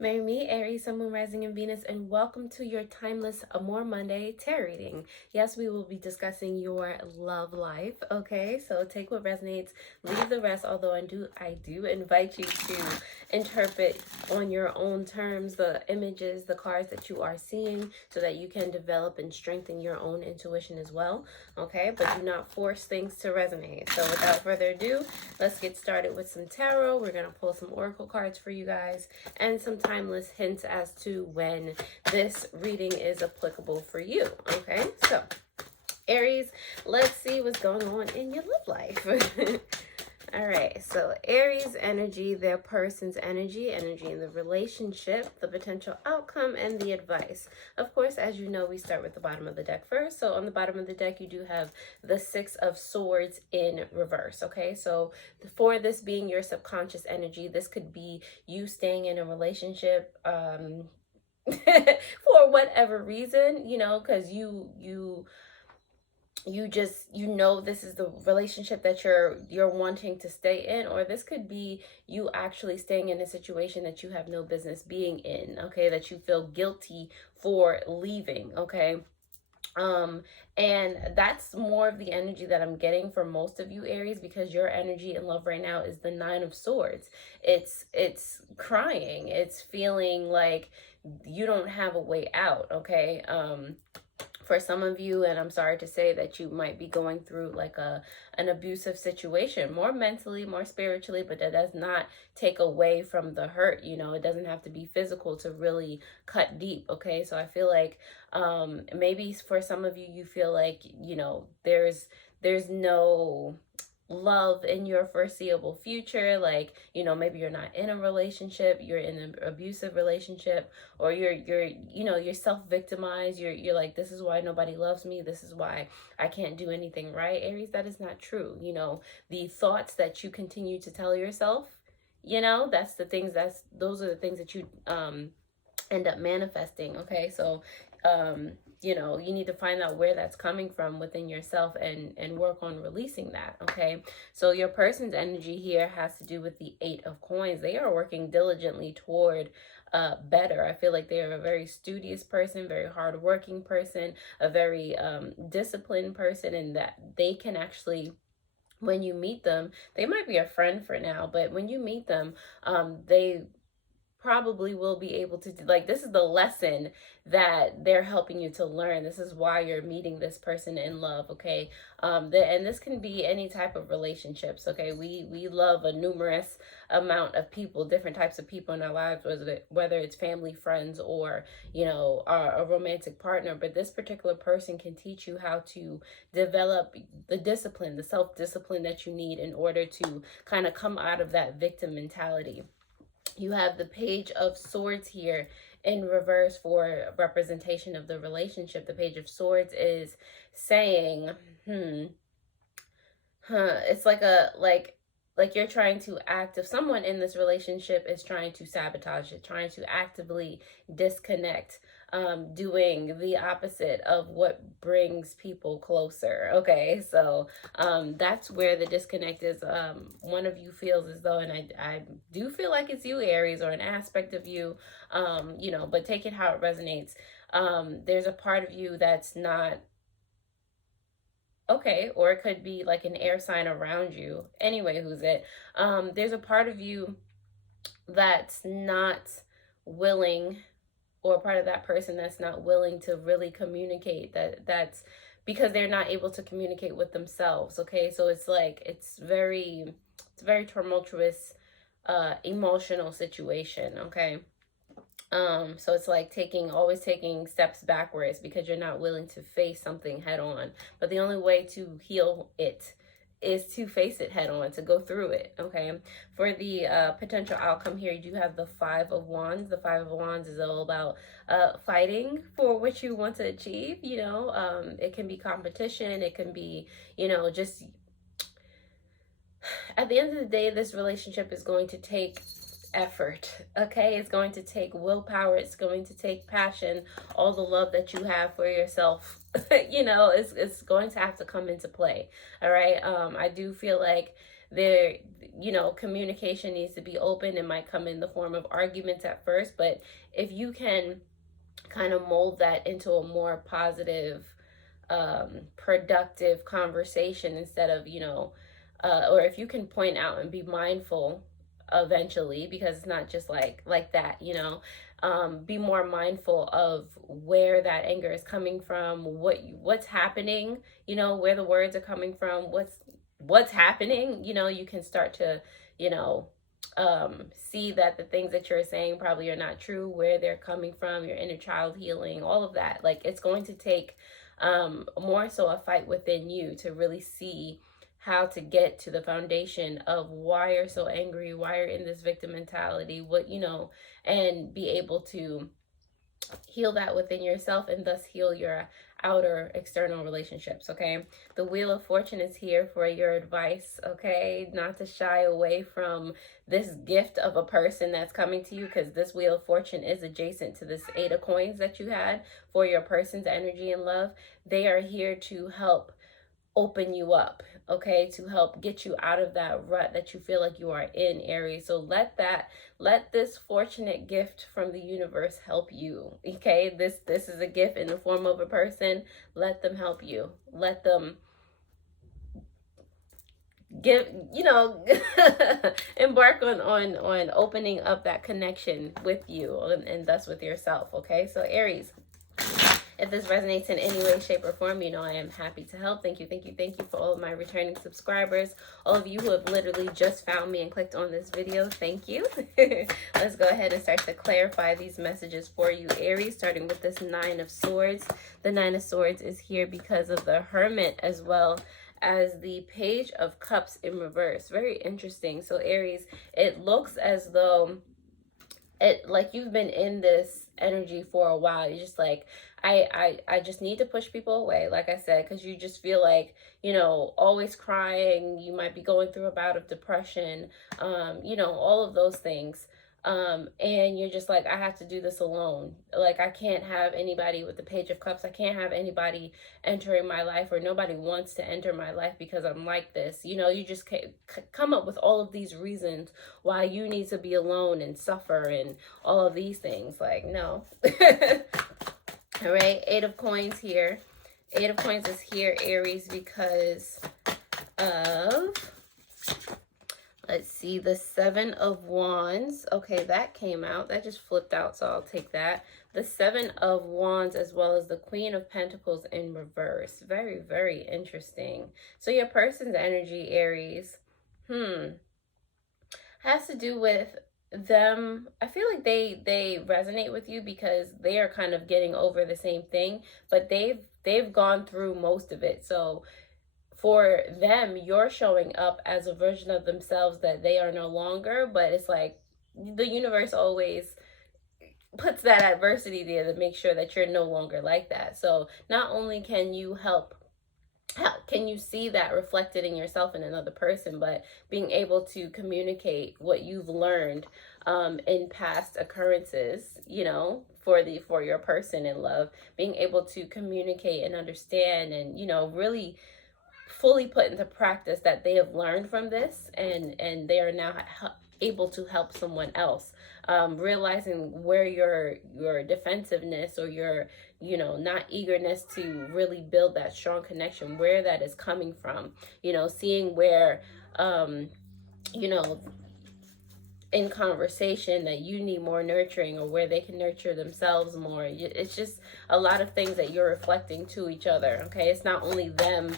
Marry me, Aries, Sun, Moon, Rising, and Venus, and welcome to your timeless Amor Monday tarot reading. Yes, we will be discussing your love life. Okay, so take what resonates, leave the rest. Although I do invite you to interpret on your own terms the images, the cards that you are seeing, so that you can develop and strengthen your own intuition as well. Okay, but do not force things to resonate. So without further ado, let's get started with some tarot. We're gonna pull some oracle cards for you guys and some timeless hints as to when this reading is applicable for you. Okay, so Aries, let's see what's going on in your love life. All right, so Aries energy, their person's energy in the relationship, the potential outcome, and the advice. Of course, as you know, we start with the bottom of the deck first. So on the bottom of the deck, you do have the Six of Swords in reverse, okay? So for this being your subconscious energy, this could be you staying in a relationship for whatever reason, you know, because you just this is the relationship that you're wanting to stay in, or this could be you actually staying in a situation that you have no business being in, okay, that you feel guilty for leaving, okay. And that's more of the energy that I'm getting from most of you Aries, because your energy in love right now is the Nine of Swords. It's crying, it's feeling like you don't have a way out, okay. For some of you, and I'm sorry to say that you might be going through like an abusive situation, more mentally, more spiritually, but that does not take away from the hurt. You know, it doesn't have to be physical to really cut deep. Okay, so I feel like maybe for some of you, you feel like, you know, there's no love in your foreseeable future. Like, you know, maybe you're not in a relationship, you're in an abusive relationship, or you're you know, you're self-victimized, you're like, this is why nobody loves me, this is why I can't do anything right. Aries, that is not true. You know, the thoughts that you continue to tell yourself, you know, those are the things that you end up manifesting. Okay, so you know, you need to find out where that's coming from within yourself and work on releasing that. Okay, so your person's energy here has to do with the Eight of Coins. They are working diligently toward better. I feel like they're a very studious person, very hardworking person, a very disciplined person, and that they can actually, when you meet them, they might be a friend for now, but when you meet them, they probably will be able to do, like, this is the lesson that they're helping you to learn. This is why you're meeting this person in love. Okay, and this can be any type of relationships. Okay, we love a numerous amount of people, different types of people in our lives, whether it's family, friends, or, you know, a romantic partner. But this particular person can teach you how to develop the discipline, the self-discipline that you need in order to kind of come out of that victim mentality. You have the Page of Swords here in reverse for representation of the relationship. The Page of Swords is saying, it's like you're trying to act, if someone in this relationship is trying to sabotage it, trying to actively disconnect, doing the opposite of what brings people closer. Okay, so that's where the disconnect is. One of you feels as though, and I do feel like it's you Aries, or an aspect of you, you know, but take it how it resonates. There's a part of you that's not okay, or it could be like an air sign around you. Anyway, who's it? There's a part of you that's not willing, or part of that person that's not willing to really communicate. That's because they're not able to communicate with themselves. Okay, so it's like it's very tumultuous, emotional situation. Okay. So it's like always taking steps backwards because you're not willing to face something head on. But the only way to heal it is to face it head on, to go through it. Okay, for the potential outcome here, you do have the Five of Wands. The Five of Wands is all about fighting for what you want to achieve. You know, it can be competition, it can be, you know, just at the end of the day, this relationship is going to take effort. Okay, it's going to take willpower, it's going to take passion, all the love that you have for yourself. You know, it's going to have to come into play. All right, I do feel like there, you know, communication needs to be open. It might come in the form of arguments at first, but if you can kind of mold that into a more positive, productive conversation instead of, you know, or if you can point out and be mindful eventually, because it's not just like that, you know, be more mindful of where that anger is coming from, what's happening, you know, where the words are coming from, what's happening, you know. You can start to, you know, see that the things that you're saying probably are not true, where they're coming from, your inner child healing, all of that. Like, it's going to take more so a fight within you to really see how to get to the foundation of why you're so angry, why you're in this victim mentality, what, you know, and be able to heal that within yourself and thus heal your outer external relationships. Okay, the Wheel of Fortune is here for your advice. Okay, not to shy away from this gift of a person that's coming to you, because this Wheel of Fortune is adjacent to this Eight of Coins that you had for your person's energy and love. They are here to help open you up, okay, to help get you out of that rut that you feel like you are in, Aries. So let this fortunate gift from the universe help you. Okay, this is a gift in the form of a person. Let them help you. Let them give, you know, embark on opening up that connection with you, and thus with yourself. Okay, so Aries, if this resonates in any way, shape, or form, you know I am happy to help. Thank you, thank you, thank you for all of my returning subscribers. All of you who have literally just found me and clicked on this video, thank you. Let's go ahead and start to clarify these messages for you, Aries, starting with this Nine of Swords. The Nine of Swords is here because of the Hermit as well as the Page of Cups in reverse. Very interesting. So Aries, it looks as though like you've been in this energy for a while. You're just like, I just need to push people away, like I said, because you just feel like, you know, always crying. You might be going through a bout of depression, you know, all of those things. And you're just like, I have to do this alone. Like, I can't have anybody with the Page of Cups. I can't have anybody entering my life, or nobody wants to enter my life because I'm like this. You know, you just can't come up with all of these reasons why you need to be alone and suffer and all of these things. Like, no. All right, Eight of Coins here. Eight of Coins is here, Aries, because of, let's see, the Seven of Wands. Okay, that came out. That just flipped out, so I'll take that. The Seven of Wands, as well as the Queen of Pentacles in reverse. Very, very interesting. So your person's energy, Aries, has to do with them. I feel like they resonate with you because they are kind of getting over the same thing, but they've gone through most of it. So for them, you're showing up as a version of themselves that they are no longer, but it's like the universe always puts that adversity there to make sure that you're no longer like that. So not only can you can you see that reflected in yourself and another person, but being able to communicate what you've learned in past occurrences, you know, for your person in love, being able to communicate and understand and, you know, really fully put into practice that they have learned from this, and they are now able to help someone else, realizing where your defensiveness or your, you know, not eagerness to really build that strong connection, where that is coming from, you know, seeing where, you know, in conversation that you need more nurturing, or where they can nurture themselves more. It's just a lot of things that you're reflecting to each other. Okay, it's not only them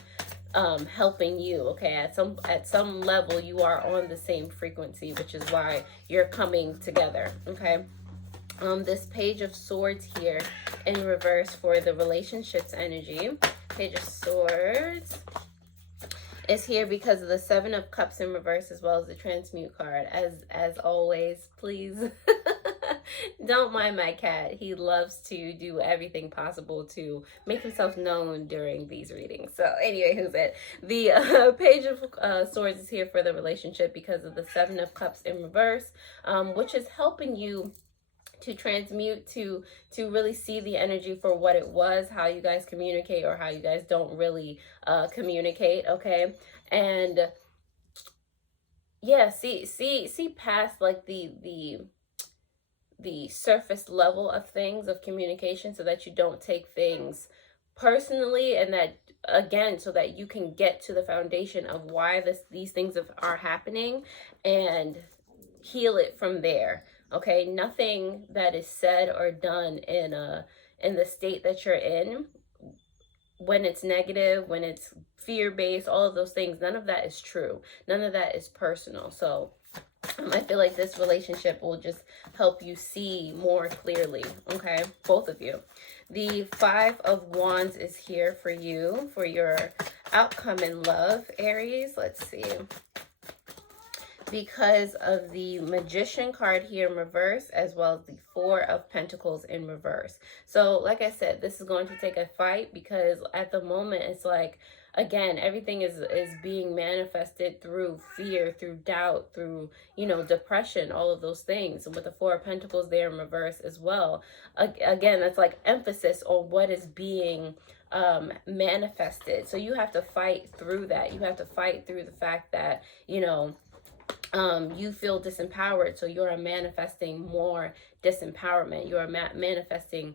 helping you. Okay, at some level you are on the same frequency, which is why you're coming together. Okay, this Page of Swords here in reverse for the relationships energy. Page of Swords is here because of the Seven of Cups in reverse, as well as the Transmute card. As always, please don't mind my cat. He loves to do everything possible to make himself known during these readings. So anyway, who's it? The Page of Swords is here for the relationship because of the Seven of Cups in reverse, which is helping you to transmute, to really see the energy for what it was, how you guys communicate or how you guys don't really communicate. Okay, and yeah, see past like the surface level of things, of communication, so that you don't take things personally, and that, again, so that you can get to the foundation of why these things are happening, and heal it from there. Okay, nothing that is said or done in the state that you're in, when it's negative, when it's fear-based, all of those things, none of that is true. None of that is personal. So I feel like this relationship will just help you see more clearly, okay? Both of you. The Five of Wands is here for you, for your outcome in love, Aries. Let's see. Because of the Magician card here in reverse, as well as the Four of Pentacles in reverse. So, like I said, this is going to take a fight, because at the moment, it's like, again, everything is being manifested through fear, through doubt, through, you know, depression, all of those things. And with the Four of Pentacles there in reverse as well, again, that's like emphasis on what is being manifested. So you have to fight through that. You have to fight through the fact that, you know, you feel disempowered, so you're manifesting more disempowerment. You're manifesting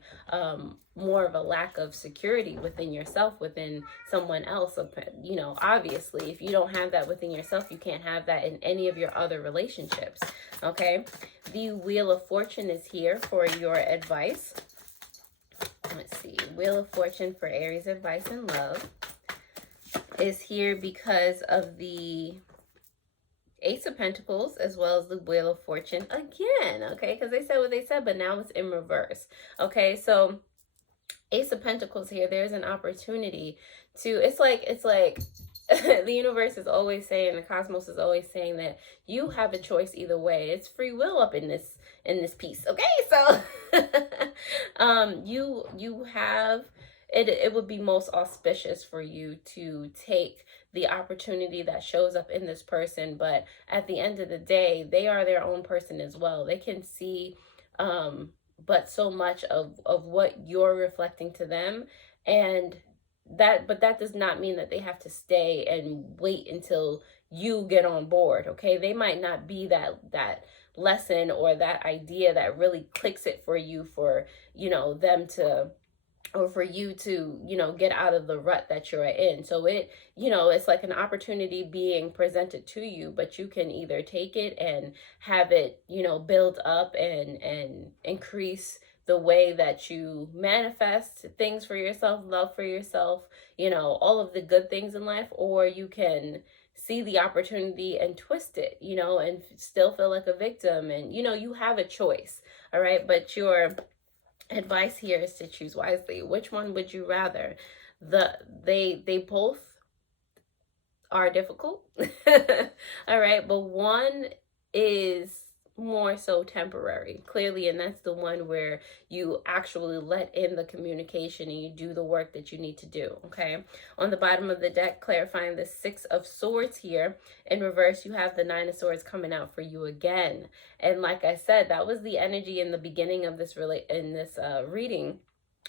more of a lack of security within yourself, within someone else. You know, obviously, if you don't have that within yourself, you can't have that in any of your other relationships. Okay, the Wheel of Fortune is here for your advice. Let's see, Wheel of Fortune for Aries advice in love is here because of the Ace of Pentacles, as well as the Wheel of Fortune again, okay? Because they said what they said, but now it's in reverse, okay? So Ace of Pentacles here, there's an opportunity to, it's like the universe is always saying, the cosmos is always saying that you have a choice either way. It's free will up in this piece, okay? So you have it would be most auspicious for you to take the opportunity that shows up in this person, but at the end of the day, they are their own person as well. They can see but so much of what you're reflecting to them, and but that does not mean that they have to stay and wait until you get on board, okay? They might not be that lesson or that idea that really clicks it for you, for, you know, them to, or for you to, you know, get out of the rut that you're in. So it, you know, it's like an opportunity being presented to you, but you can either take it and have it, you know, build up and increase the way that you manifest things for yourself, love for yourself, you know, all of the good things in life, or you can see the opportunity and twist it, you know, and still feel like a victim. And, you know, you have a choice, all right? But your advice here is to choose wisely. Which one would you rather? They both are difficult. All right, but one is more so temporary, clearly, and that's the one where you actually let in the communication and you do the work that you need to do. Okay, on the bottom of the deck, clarifying the Six of Swords here in reverse, you have the Nine of Swords coming out for you again. And like I said, that was the energy in the beginning of this reading.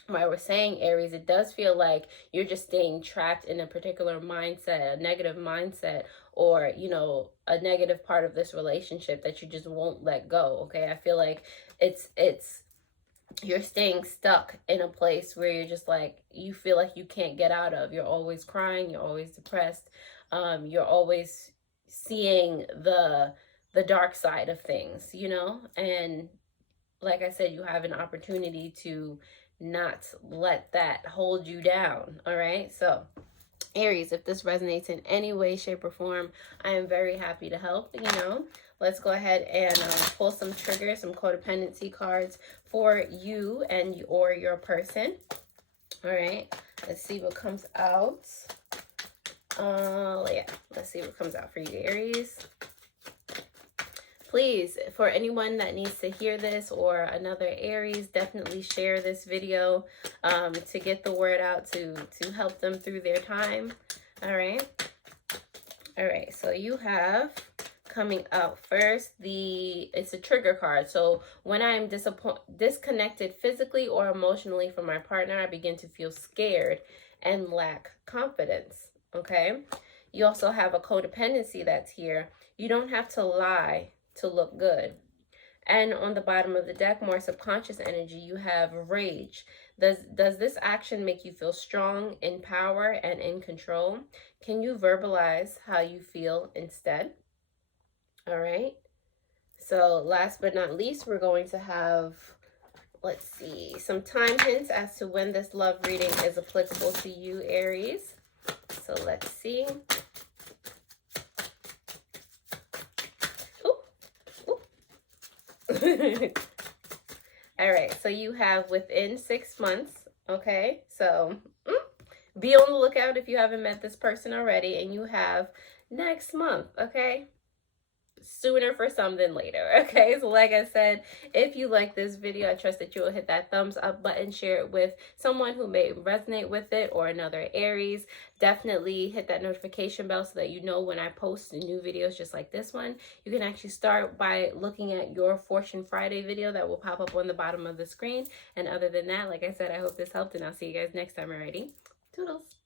I was saying, Aries, it does feel like you're just staying trapped in a particular mindset, a negative mindset, or, you know, a negative part of this relationship that you just won't let go. Okay, I feel like it's you're staying stuck in a place where you're just like, you feel like you can't get out of. You're always crying, you're always depressed, you're always seeing the dark side of things, you know. And like I said, you have an opportunity to not let that hold you down. All right, so Aries, if this resonates in any way, shape, or form, I am very happy to help. You know, let's go ahead and pull some triggers, some codependency cards for you and or your person. All right, let's see what comes out. Yeah, let's see what comes out for you, Aries. Please, for anyone that needs to hear this, or another Aries, definitely share this video to get the word out, to help them through their time. All right. So you have coming out first, it's a trigger card. So when I'm disconnected physically or emotionally from my partner, I begin to feel scared and lack confidence. Okay. You also have a codependency that's here. You don't have to lie to look good. And on the bottom of the deck, more subconscious energy, you have rage. Does this action make you feel strong, in power, and in control? Can you verbalize how you feel instead? All right. So last but not least, we're going to have, let's see, some time hints as to when this love reading is applicable to you, Aries. So let's see. All right, so you have within 6 months. Okay, so be on the lookout if you haven't met this person already, and you have next month. Okay, sooner for some than later. Okay, so like I said, if you like this video, I trust that you will hit that thumbs up button, share it with someone who may resonate with it, or another Aries. Definitely hit that notification bell so that you know when I post new videos just like this one. You can actually start by looking at your Fortune Friday video that will pop up on the bottom of the screen. And other than that, like I said, I hope this helped, and I'll see you guys next time. Alrighty, toodles.